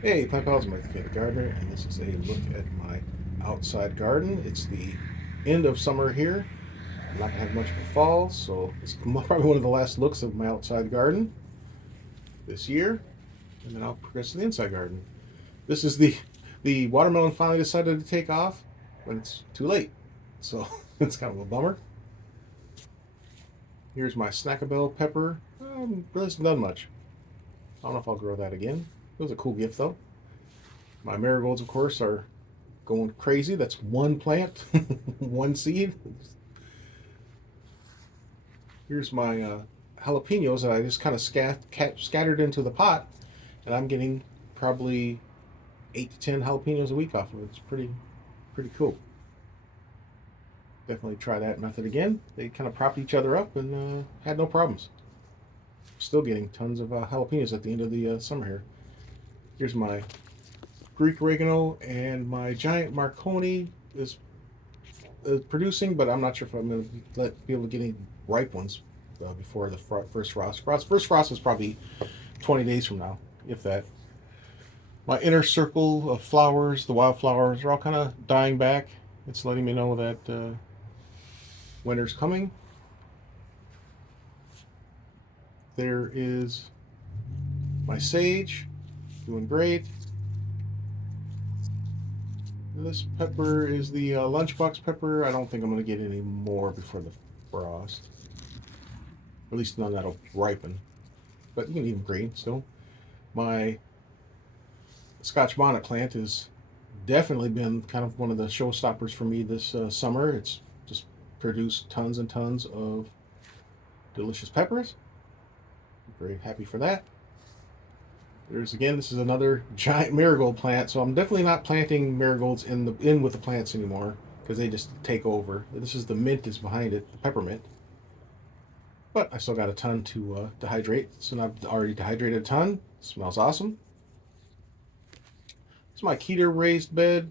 Hey, Plant Pals, I'm Mike the Candid Gardener, and this is a look at my outside garden. It's the end of summer here. I'm not going to have much of a fall, so it's probably one of the last looks of my outside garden this year, and then I'll progress to the inside garden. This is the watermelon finally decided to take off, but it's too late, so it's kind of a bummer. Here's my Snackabelle pepper. Really hasn't done much. I don't know if I'll grow that again. It was a cool gift, though. My marigolds, of course, are going crazy. That's one plant, one seed. Here's my jalapenos that I just kind of scattered into the pot, and I'm getting probably 8 to 10 jalapenos a week off of it. It's pretty cool. Definitely try that method again. They kind of propped each other up and had no problems. Still getting tons of jalapenos at the end of the summer here. Here's my Greek oregano, and my giant Marconi is producing, but I'm not sure if I'm going to be able to get any ripe ones before the first frost. First frost is probably 20 days from now, if that. My inner circle of flowers, the wildflowers, are all kind of dying back. It's letting me know that winter's coming. There is my sage, doing great. This pepper is the lunchbox pepper. I don't think I'm going to get any more before the frost. At least none that'll ripen. But you can eat them green still. My Scotch bonnet plant has definitely been kind of one of the showstoppers for me this summer. It's just produced tons and tons of delicious peppers. I'm very happy for that. There's again, this is another giant marigold plant, so I'm definitely not planting marigolds in with the plants anymore because they just take over. This is the mint is behind it, the peppermint. But I still got a ton to dehydrate, so I've already dehydrated a ton. Smells awesome. It's my Keter raised bed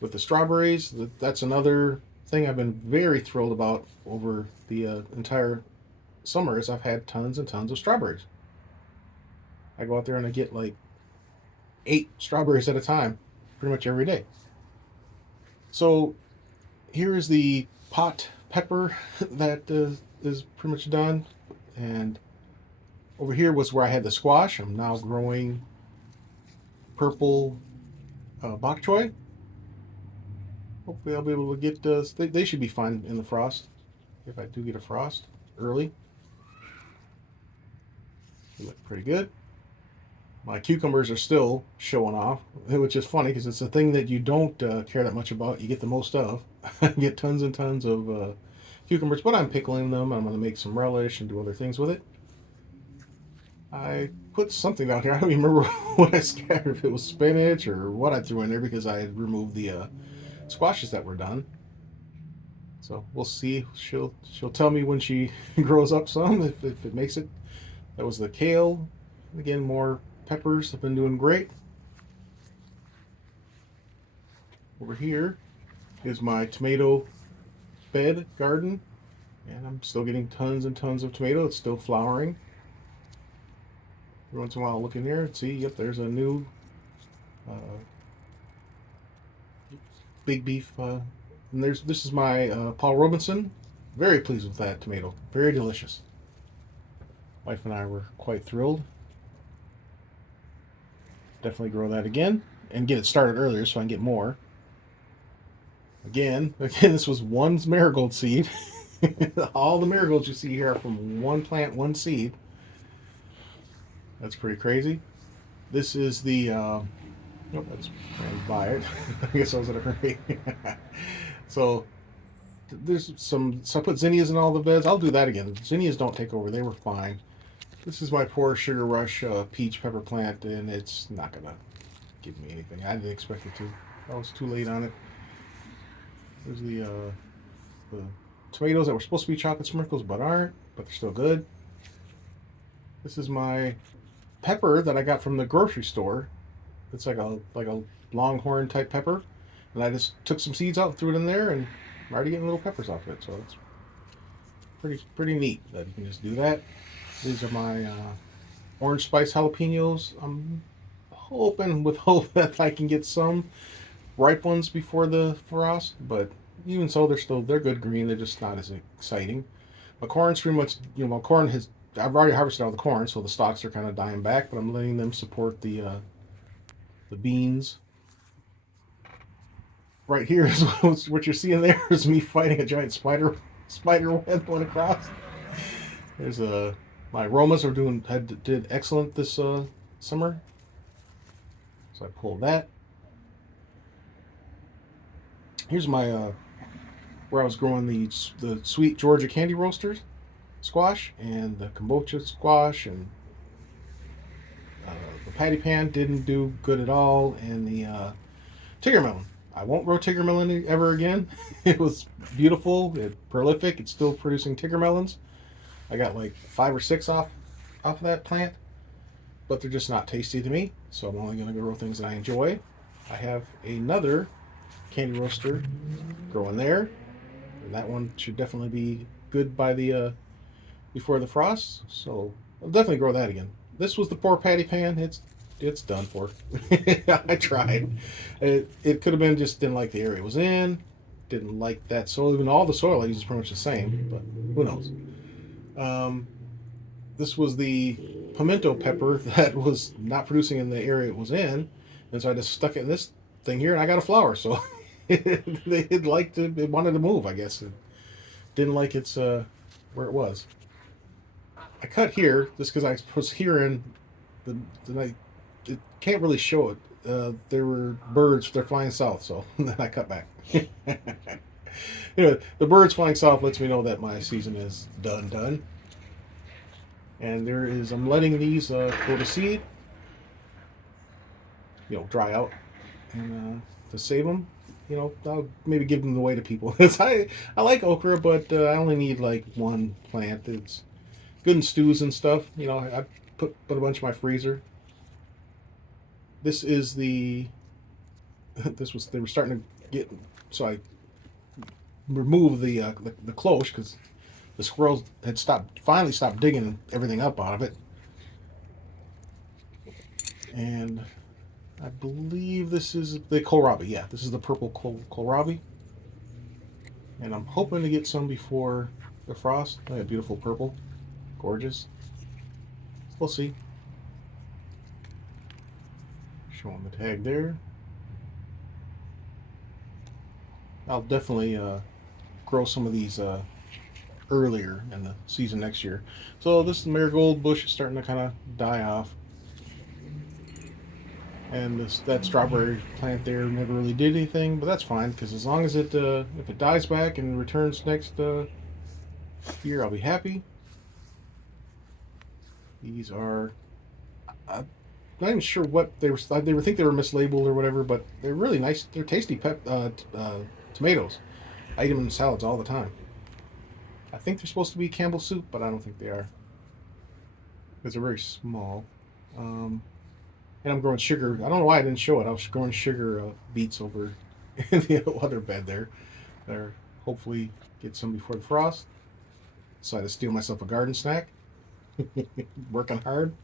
with the strawberries. That's another thing I've been very thrilled about over the entire summer is I've had tons and tons of strawberries. I go out there and I get like 8 strawberries at a time, pretty much every day. So here is the pot pepper that is pretty much done, and over here was where I had the squash. I'm now growing purple bok choy. Hopefully, I'll be able to get. They should be fine in the frost. If I do get a frost early, they look pretty good. My cucumbers are still showing off, which is funny because it's a thing that you don't care that much about. You get the most of. I get tons and tons of cucumbers, but I'm pickling them. I'm going to make some relish and do other things with it. I put something out here. I don't even remember what I scattered, if it was spinach or what I threw in there because I had removed the squashes that were done. So we'll see. She'll tell me when she grows up some if it makes it. That was the kale. Again, more peppers. Have been doing great. Over here is my tomato bed garden, and I'm still getting tons and tons of tomato. It's still flowering. Every once in a while, I'll look in here and see. Yep, there's a new uh, big beef. And this is my Paul Robinson. Very pleased with that tomato. Very delicious. Wife and I were quite thrilled. Definitely grow that again and get it started earlier so I can get more. Again, this was one marigold seed. All the marigolds you see here are from one plant, one seed. That's pretty crazy. This is the. Nope, that's ran by it. I guess I was in a hurry. So there's some. So I put zinnias in all the beds. I'll do that again. Zinnias don't take over. They were fine. This is my poor Sugar Rush peach pepper plant, and it's not gonna give me anything. I didn't expect it to. I was too late on it. There's the tomatoes that were supposed to be chocolate sprinkles but aren't, but they're still good. This is my pepper that I got from the grocery store. It's like a longhorn type pepper, and I just took some seeds out and threw it in there, and I'm already getting little peppers off of it. So it's pretty neat that you can just do that. These are my orange spice jalapenos. I'm hoping with hope that I can get some ripe ones before the frost, but even so, they're good green. They're just not as exciting. My corn's pretty much, my corn has, I've already harvested all the corn, so the stalks are kind of dying back, but I'm letting them support the beans. Right here is what you're seeing there is me fighting a giant spider web going across. There's my aromas are did excellent this summer, so I pulled that. Here's my where I was growing the sweet Georgia candy roasters squash and the kombucha squash, and the patty pan didn't do good at all, and the Tigger melon. I won't grow Tigger melon ever again. It was beautiful, prolific. It's still producing Tigger melons. I got like 5 or 6 off of that plant, but they're just not tasty to me. So I'm only going to grow things that I enjoy. I have another candy roaster growing there, and that one should definitely be good by the before the frost. So I'll definitely grow that again. This was the poor patty pan. It's done for. I tried. It could have been just didn't like the area it was in. Didn't like that soil. Even all the soil I use is pretty much the same, but who knows? This was the pimento pepper that was not producing in the area it was in, and so I just stuck it in this thing here, and I got a flower. So it wanted to move. I guess it didn't like its where it was. I cut here just because I was hearing the night. It can't really show it. There were birds. They're flying south, so then I cut back. The birds flying south lets me know that my season is done. And I'm letting these go to seed, dry out, and to save them, I'll maybe give them away to people. I like okra, but I only need like one plant. It's good in stews and stuff. I put a bunch in my freezer. This is they were starting to get, so I removed the cloche because the squirrels had finally stopped digging everything up out of it. And I believe this is the kohlrabi. Yeah, this is the purple kohlrabi. And I'm hoping to get some before the frost. Oh, yeah, beautiful purple. Gorgeous. We'll see. Showing the tag there. I'll definitely grow some of these earlier in the season next year. So this marigold bush is starting to kind of die off, and that strawberry plant there never really did anything, but that's fine because as long as if it dies back and returns next year, I'll be happy. These are I'm not even sure what they were. They were think they were mislabeled or whatever, but they're really nice. They're tasty tomatoes. I eat them in salads all the time. I think they're supposed to be Campbell soup, but I don't think they are because they're very small. And I'm growing sugar. I don't know why I didn't show it. I was growing sugar beets over in the other bed there. There, hopefully get some before the frost. Decided to steal myself a garden snack. Working hard.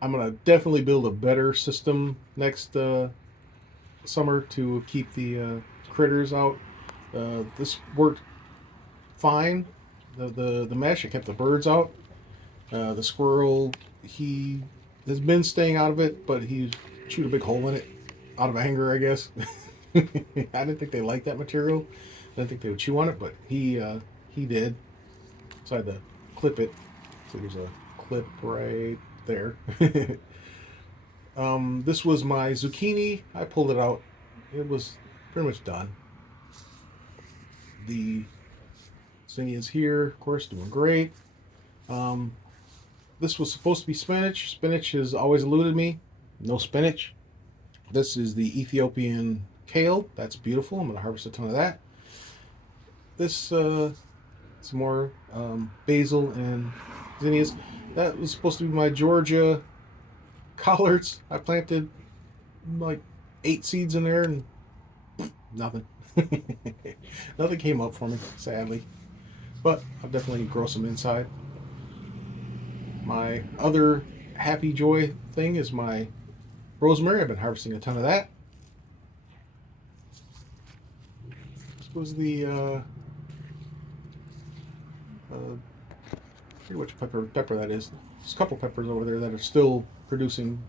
I'm gonna definitely build a better system next summer to keep the critters out. This worked fine. The mesh, it kept the birds out. The squirrel, he has been staying out of it, but he chewed a big hole in it out of anger, I guess. I didn't think they liked that material. I didn't think they would chew on it, but he did. So I had to clip it. So there's a clip right there. This was my zucchini. I pulled it out. It was pretty much done. The zinnias here, of course, doing great. This was supposed to be spinach. Spinach has always eluded me. No spinach. This is the Ethiopian kale. That's beautiful. I'm going to harvest a ton of that. This some more basil and zinnias. That was supposed to be my Georgia collards. I planted like 8 seeds in there and nothing. Nothing came up for me, sadly. But I'll definitely grow some inside. My other happy joy thing is my rosemary. I've been harvesting a ton of that. This was the I forget which pepper that is. There's a couple peppers over there that are still producing.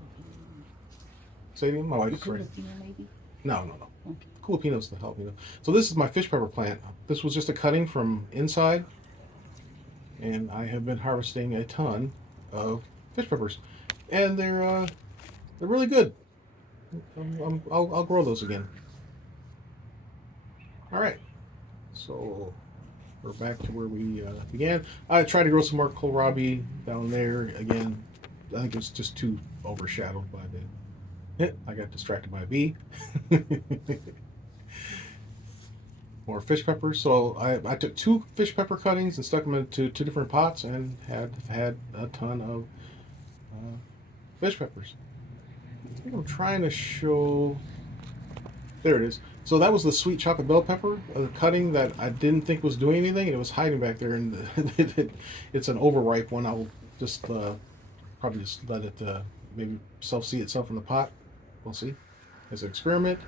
Sadium? My wife's right. Maybe? No. Okay. Culipino's the jalapeno. So this is my fish pepper plant. This was just a cutting from inside, and I have been harvesting a ton of fish peppers, and they're really good. I'll grow those again. All right, so we're back to where we began. I tried to grow some more kohlrabi down there again. I think it was just too overshadowed by the. I got distracted by a bee. More fish peppers. So I took 2 fish pepper cuttings and stuck them into 2 different pots and have had a ton of fish peppers. I think I'm trying to show. There it is. So that was the sweet chocolate bell pepper, a cutting that I didn't think was doing anything, and it was hiding back there. And it's an overripe one. I'll just probably just let it maybe self-see itself in the pot. We'll see. As an experiment,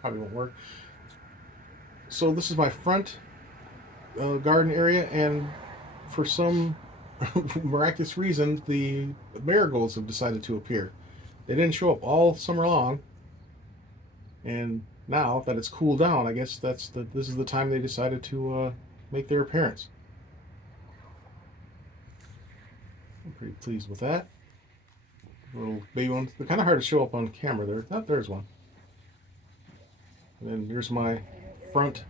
probably won't work. So this is my front garden area, and for some miraculous reason, the marigolds have decided to appear. They didn't show up all summer long, and now that it's cooled down, I guess this is the time they decided to make their appearance. I'm pretty pleased with that. Little baby ones. They're kind of hard to show up on camera. There's one. And then here's my front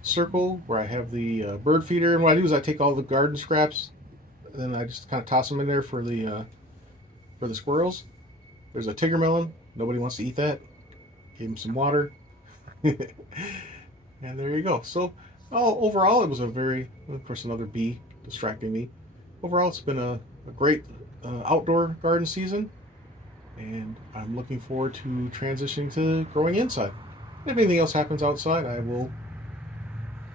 circle where I have the bird feeder. And what I do is I take all the garden scraps, and then I just kind of toss them in there for the squirrels. There's a tiger melon. Nobody wants to eat that. Gave them some water. And there you go. So, overall, it was of course, another bee distracting me. Overall, it's been a great outdoor garden season, and I'm looking forward to transitioning to growing inside. If anything else happens outside, I will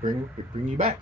bring you back.